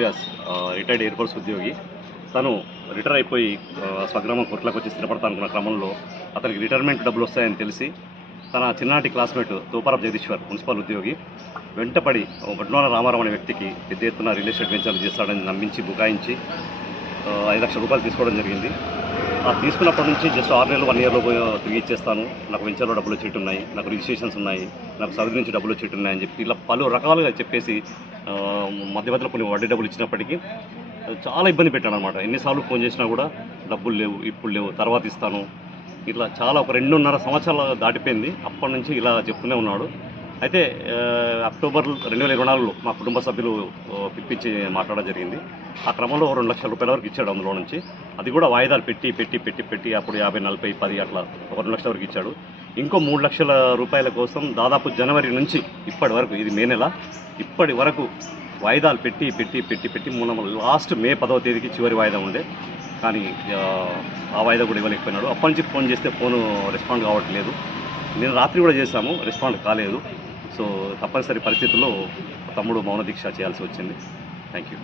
Vyas retired air force ఉద్యోగి. తను retire అయిపోయి స్వగ్రామం కొట్లకు వచ్చి స్థిరపడతా అనుకున్న క్రమంలో అతనికి రిటైర్మెంట్ డబ్బులు వస్తాయని తెలిసి తన చిన్ననాటి క్లాస్మేట్ తూపారపు జగదీశ్వర్ మున్సిపల్ ఉద్యోగి వెంటపడి గడ్డోన రామారావు అనే వ్యక్తికి పెద్ద ఎత్తున రియల్ ఎస్టేట్ వెంచర్లు చేస్తాడని నమ్మించి బుకాయించి 5 లక్షల రూపాయలు తీసుకోవడం జరిగింది. తీసుకున్నప్పటి నుంచి జస్ట్ 6 నెలలు 1 ఇయర్లో తిరిగి ఇచ్చేస్తాను, నాకు వెంచర్లో డబ్బులు వచ్చేట్టున్నాయి, నాకు రిజిస్ట్రేషన్స్ ఉన్నాయి, నాకు సౌదీ నుంచి డబ్బులు వచ్చేట్టున్నాయని చెప్పి ఇలా పలు రకాలుగా చెప్పేసి మధ్య మధ్యలో కొన్ని వడ్డీ డబ్బులు ఇచ్చినప్పటికీ చాలా ఇబ్బంది పెట్టాడు అనమాట. ఎన్నిసార్లు ఫోన్ చేసినా కూడా డబ్బులు లేవు, ఇప్పుడు లేవు, తర్వాత ఇస్తాను, ఇట్లా చాలా ఒక 2.5 సంవత్సరాలు దాటిపోయింది. అప్పటి నుంచి ఇలా చెప్తూనే ఉన్నాడు. అయితే అక్టోబర్ 2024లో మా కుటుంబ సభ్యులు పిలిపించి మాట్లాడడం జరిగింది. ఆ క్రమంలో 2 లక్షల రూపాయల వరకు ఇచ్చాడు అందులో నుంచి. అది కూడా వాయిదాలు పెట్టి అప్పుడు 50, 40, 10 అట్లా 2 లక్షల వరకు ఇచ్చాడు. ఇంకో 3 లక్షల రూపాయల కోసం దాదాపు జనవరి నుంచి ఇప్పటి వరకు, ఇది మే నెల, ఇప్పటి వరకు వాయిదాలు పెట్టి మనం లాస్ట్ మే 10వ తేదీకి చివరి వాయిదా ఉండే, కానీ ఆ వాయిదా కూడా ఇవ్వలేకపోయినాడు. అప్పటి నుంచి ఫోన్ చేస్తే ఫోను రెస్పాండ్ కావట్లేదు. నేను రాత్రి కూడా చేశాము, రెస్పాండ్ కాలేదు. సో తప్పనిసరి పరిస్థితుల్లో తమ్ముడు మౌన దీక్ష చేయాల్సి వచ్చింది. Thank you.